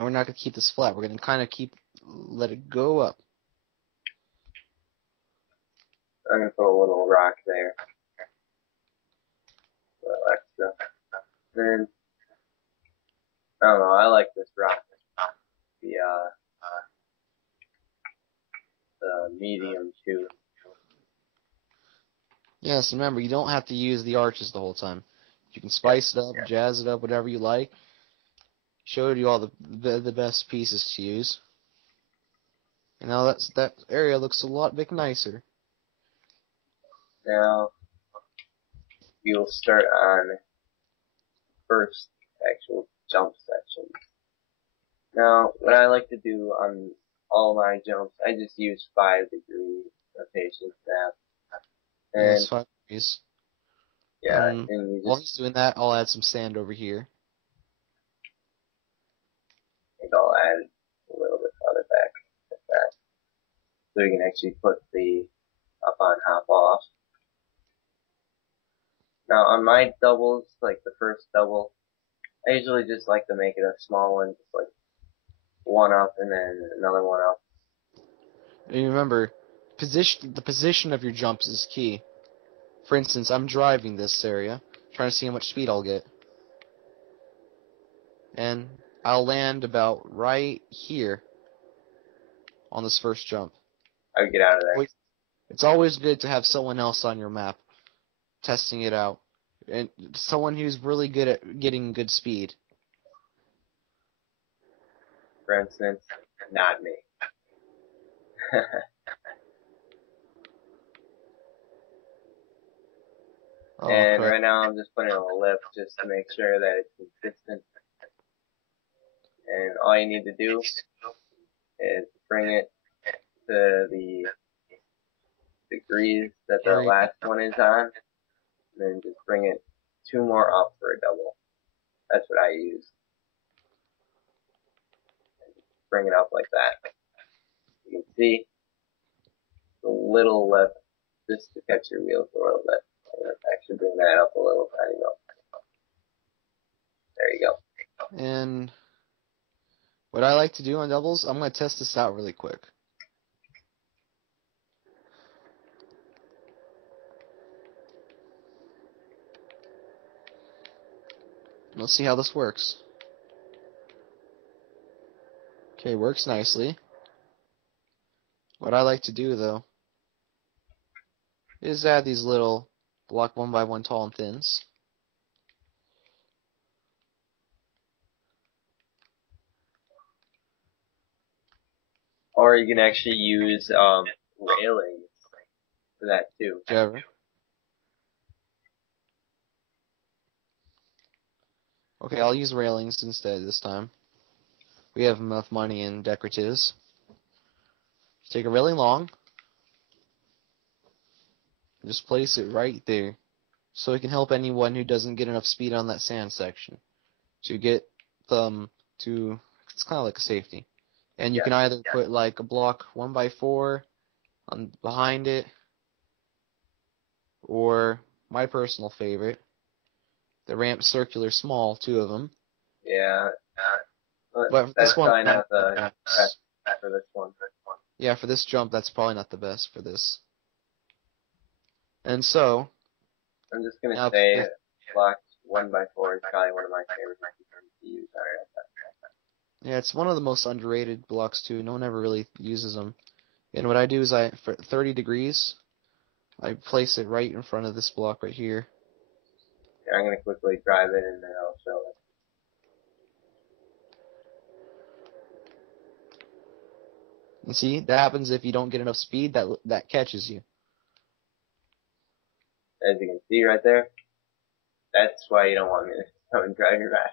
And we're not going to keep this flat. We're going to kind of let it go up. I'm going to put a little rock there. A little extra. Then, I don't know, I like this rock. The medium too. Yes, remember, you don't have to use the arches the whole time. You can spice it up, jazz it up, whatever you like. Showed you all the best pieces to use. And now that area looks a lot bit nicer. Now, we'll start on first actual jump section. Now, what I like to do on all my jumps, I just use 5-degree rotation snap. And yes, 5 degrees. yeah, and you just, while he's doing that, I'll add some sand over here. I think I'll add a little bit farther back like that. So you can actually put the up on hop off. Now on my doubles, like the first double, I usually just like to make it a small one, just like one up and then another one up. And remember, the position of your jumps is key. For instance, I'm driving this area, trying to see how much speed I'll get. And I'll land about right here on this first jump. I would get out of there. It's always good to have someone else on your map testing it out. And someone who's really good at getting good speed. For instance, not me. And right now I'm just putting a lift just to make sure that it's consistent. And all you need to do is bring it to the degrees that the last one is on, and then just bring it 2 more up for a double. That's what I use. Bring it up like that. You can see the little lift just to catch your wheels a little bit. Actually bring that up a little tiny bit. There you go. And what I like to do on doubles, I'm going to test this out really quick. Let's see how this works. Okay, works nicely. What I like to do, though, is add these little block 1x1 tall and thins. Or you can actually use railings for that too. Whichever. Okay, I'll use railings instead this time. We have enough money in decoratives. Take a railing long. Just place it right there, so it can help anyone who doesn't get enough speed on that sand section to get them to. It's kind of like a safety, and you can either put like a block 1x4 on behind it, or my personal favorite, the ramp circular small, 2 of them. Yeah, but that's this one, probably not the best for this one. Yeah, for this jump, that's probably not the best for this. And so, I'm just gonna say block 1x4 is probably one of my favorite to use. Yeah, it's one of the most underrated blocks too. No one ever really uses them. And what I do is for 30 degrees, I place it right in front of this block right here. Yeah, I'm gonna quickly drive it and then I'll show it. And see, that happens if you don't get enough speed. That catches you. As you can see right there, that's why you don't want me to come and drive your ass.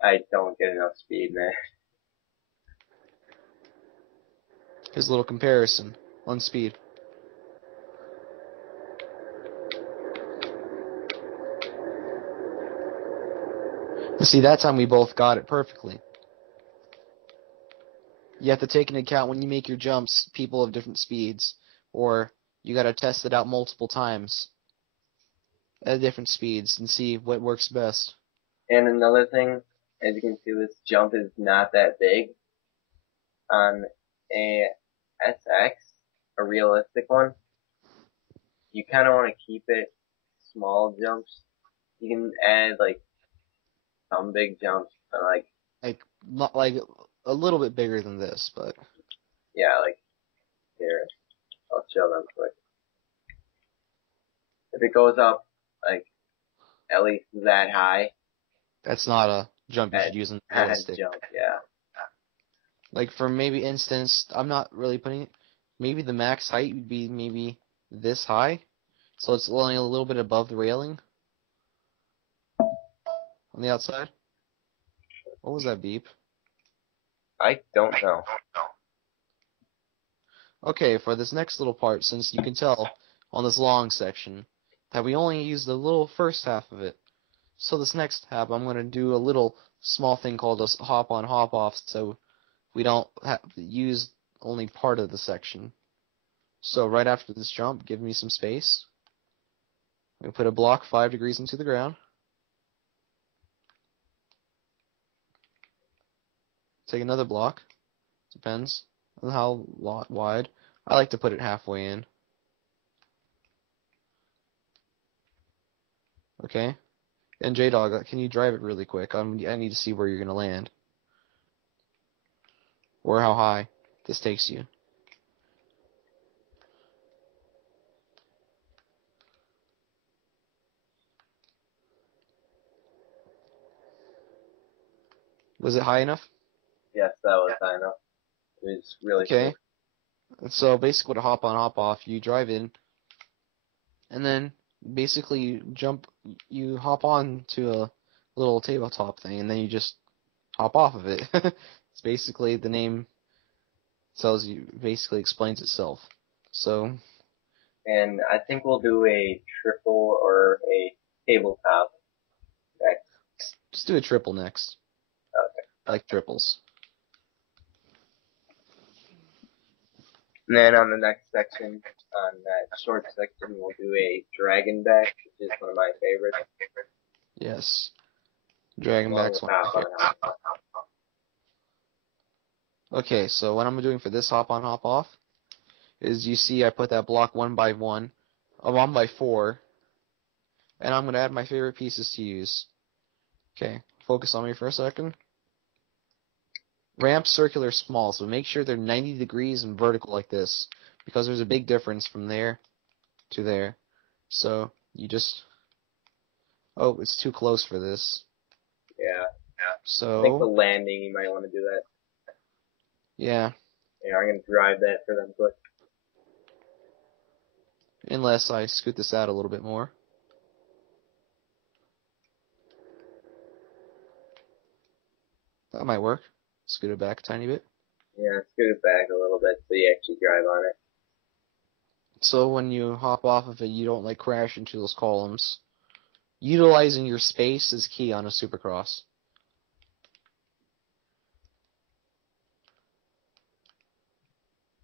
I don't get enough speed, man. Here's a little comparison on speed. You see, that time we both got it perfectly. You have to take into account when you make your jumps, people of different speeds, or you got to test it out multiple times at different speeds and see what works best. And another thing as you can see, this jump is not that big. On a SX, a realistic one, you kind of want to keep it small jumps. You can add like some big jumps, but not like a little bit bigger than this, but yeah, like here, I'll show them quick. If it goes up like at least that high, that's not a jump you should use in realistic. Jump, yeah. Like for maybe instance, I'm not really putting it. Maybe the max height would be maybe this high, so it's only a little bit above the railing on the outside. What was that beep? I don't know. Okay, for this next little part, since you can tell on this long section that we only used the little first half of it, so this next half I'm going to do a little small thing called a hop on hop off, so we don't have to use only part of the section. So right after this jump, give me some space. I'm going to put a block 5 degrees into the ground. Take another block. Depends on how wide. I like to put it halfway in. Okay. And J-Dog, can you drive it really quick? I need to see where you're going to land. Or how high this takes you. Was it high enough? Yes, that was high enough. It was really okay. So basically with a hop on hop off, you drive in, and then basically you hop on to a little tabletop thing, and then you just hop off of it. It's basically, the name tells you, basically explains itself. So. And I think we'll do a triple or a tabletop next. Just do a triple next. Okay. I like triples. And then on the next section, on that short section, we'll do a dragon back, which is one of my favorites. Yes. Dragon back's one of my favorites. Okay, so what I'm doing for this hop on hop off is, you see I put that block 1 by 4, and I'm going to add my favorite pieces to use. Okay, focus on me for a second. Ramps circular small, so make sure they're 90 degrees and vertical like this, because there's a big difference from there to there. So you just, oh, it's too close for this. Yeah. So I think the landing, you might want to do that. Yeah. Yeah, I'm gonna drive that for them quick. Unless I scoot this out a little bit more. That might work. Scoot it back a tiny bit. Yeah, scoot it back a little bit so you actually drive on it. So when you hop off of it, you don't like crash into those columns. Utilizing your space is key on a Supercross.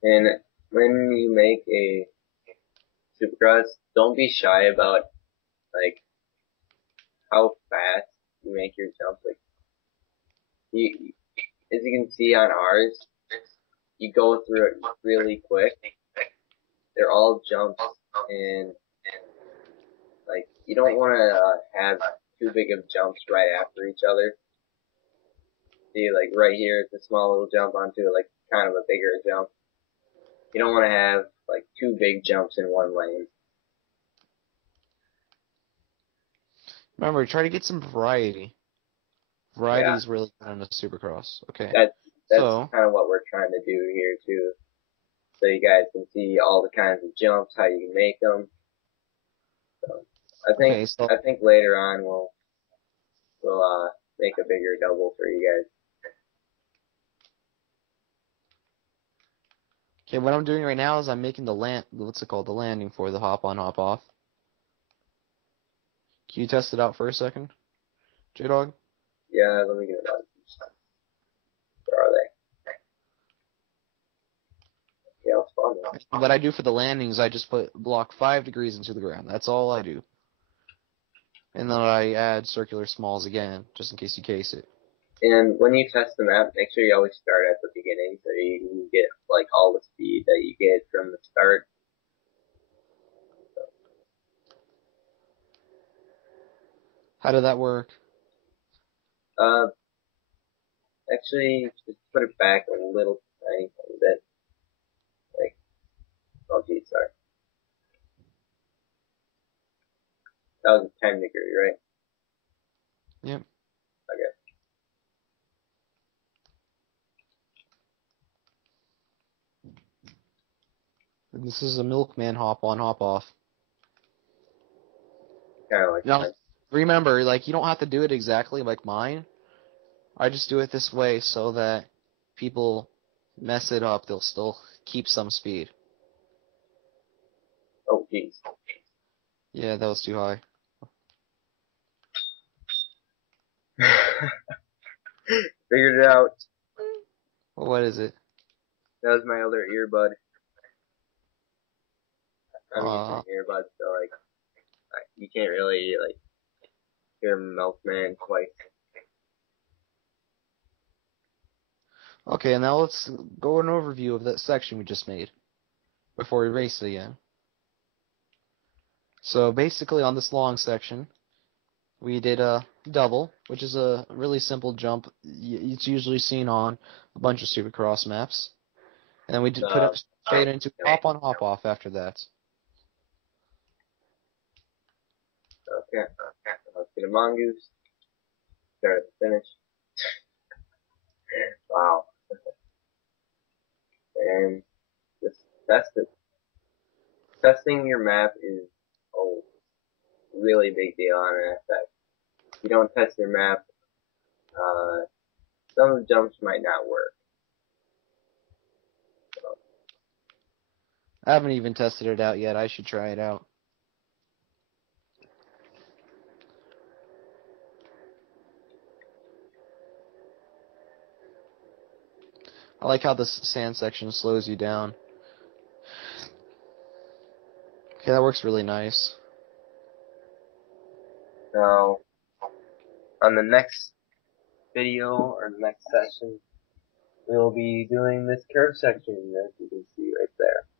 And when you make a Supercross, don't be shy about like how fast you make your jumps. Like, as you can see on ours, you go through it really quick. They're all jumps, and like you don't want to have too big of jumps right after each other. See, like right here, it's a small little jump onto like kind of a bigger jump. You don't want to have like two big jumps in one lane. Remember, try to get some variety. Variety is really good on a Supercross. Okay. That's kind of what we're trying to do here too. So you guys can see all the kinds of jumps, how you can make them. So I think later on we'll make a bigger double for you guys. Okay, what I'm doing right now is I'm making the the landing for the hop on hop off. Can you test it out for a second, J-Dog? Yeah, let me get it out. Where are they? Yeah, I'll spawn them. What I do for the landings, I just put block 5 degrees into the ground. That's all I do. And then I add circular smalls again, just in case you case it. And when you test the map, make sure you always start at the beginning so you can get like all the speed that you get from the start. How did that work? Actually, just put it back a little tiny bit. Like, oh geez, sorry. That was a 10 degree, right? Yep. Okay. This is a milkman hop on, hop off. Kind of like Now, that. remember, like, you don't have to do it exactly like mine. I just do it this way so that people mess it up, they'll still keep some speed. Oh geez. Yeah, that was too high. Figured it out. Well, what is it? That was my other earbud. I'm using Uh, earbuds, so like, you can't really like hear Milkman twice. okay, now let's go an overview of that section we just made before we race it again. So basically on this long section, we did a double, which is a really simple jump. It's usually seen on a bunch of Supercross maps. And then we put it straight into hop on, hop off after that. Okay. Let's get a mongoose. Start at the finish. Wow. And just test it. Testing your map is a really big deal on an FX. If you don't test your map, some of the jumps might not work. So, I haven't even tested it out yet. I should try it out. I like how this sand section slows you down. Okay, that works really nice. now, on the next video or the next session, we'll be doing this curve section, as you can see right there.